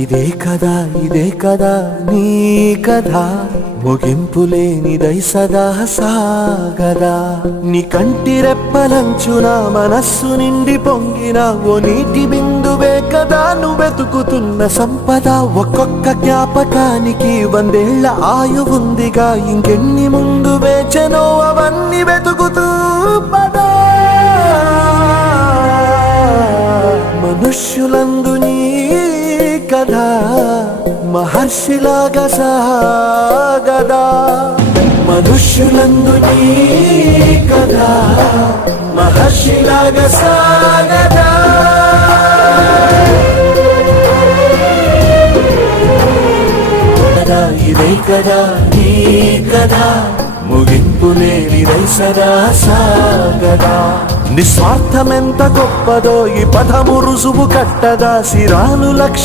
ఇదే కదా నీ కథ, ముగింపులేనిదై సదా సాగదా. నీ కంటి రెప్పలంచున మనస్సు నిండి పొంగిన ఓ నీటి బిందువే కదా నువ్వెతుకుతున్న సంపద. ఒక్కొక్క జ్ఞాపకానికి 100 ఏళ్ల ఆయువుందిగా, ఇంకెన్ని ముందు వేచనో అవన్నీ వెతుకుతూ పదా. మనుష్యులందు నీ కథ మహర్షిలాగా సాగదా. మనుష్యులందు నీ కథ మహర్షిలాగా సాగదా. ఇదే కదా నీ కథ, ముగింపులేనిదై సదా సాగదా. నిస్వార్థమెంత గొప్పదో ఈ పదము రుజువు కట్టదా. శిరాలు లక్ష్య